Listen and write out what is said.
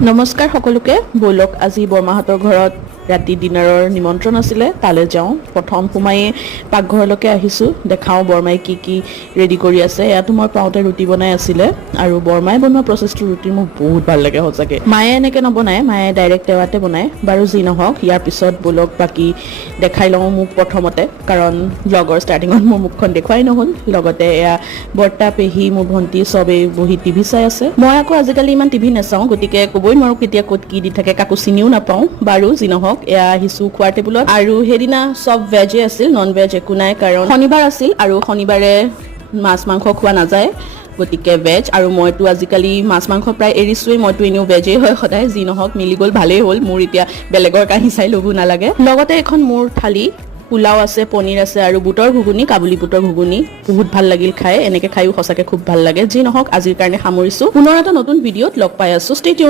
নমস্কাৰ সকলোকে বলক আজি বৰমাহতৰ ঘৰত ৰাতি ডিনাৰৰ নিমন্ত্ৰণ আছিলে তালে যাওঁ প্ৰথম সোমায়ে পাকঘৰলৈকে আহিছো দেখাও বৰমাই কি ৰেডি কৰি আছে ইয়াতো মই পাওঁতে ৰুটি বনাই আছিলে আৰু বৰমাই বনোৱা প্ৰসেছটো ৰুটি মোক বহুত ভাল লাগে হজাকে মায়ে এনেকে নবনায় মায়ে ডাইৰেক্ট তেৱাতে বনায় বাৰু যি নহওক ইয়াৰ পিছত বলক বাকি দেখাই লওঁ মোক প্ৰথমতে কাৰণ ব্লগৰ ষ্টাৰ্টিঙত মোৰ মুখখন দেখুৱাই নহল লগতে এয়া বৰ্তা পেহী মোৰ ভণ্টি সবে বহি টিভি চাই আছে মই আকৌ আজিকালি ইমান টিভি নাচাওঁ গতিকে কবই নোৱাৰো কেতিয়া ক'ত কি দি থাকে কাকো চিনিও নাপাওঁ বাৰু যি নহওক এয়া আহিছো খোৱাৰ টেবুলত আৰু হেদিনা সব ভেজে আছিল নন ভেজ একো নাই কাৰণ শনিবাৰ আছিল আৰু শনিবাৰে মাছ মাংস খোৱা নাযায় গতিকে ভেজ আৰু মইতো আজিকালি মাছ মাংস প্ৰায় এৰিছোৱেই মইতো এনেও ভেজেই হয় সদায় যি নহওক মিলি গ'ল ভালেই হ'ল মোৰ এতিয়া বেলেগৰ কাহি চাই লগো নালাগে লগতে এখন মোৰ থালি পোলাও আছে পনীৰ আছে আৰু বুটৰ ঘুগুনি কাবুলি বুটৰ ঘুগুনি বহুত ভাল লাগিল খাই এনেকে খাইও সঁচাকে খুব ভাল লাগে যি নহওক আজিৰ কাৰণে সামৰিছো পুনৰ এটা নতুন ভিডিঅ'ত লগ পাই আছো ষ্টে টিউন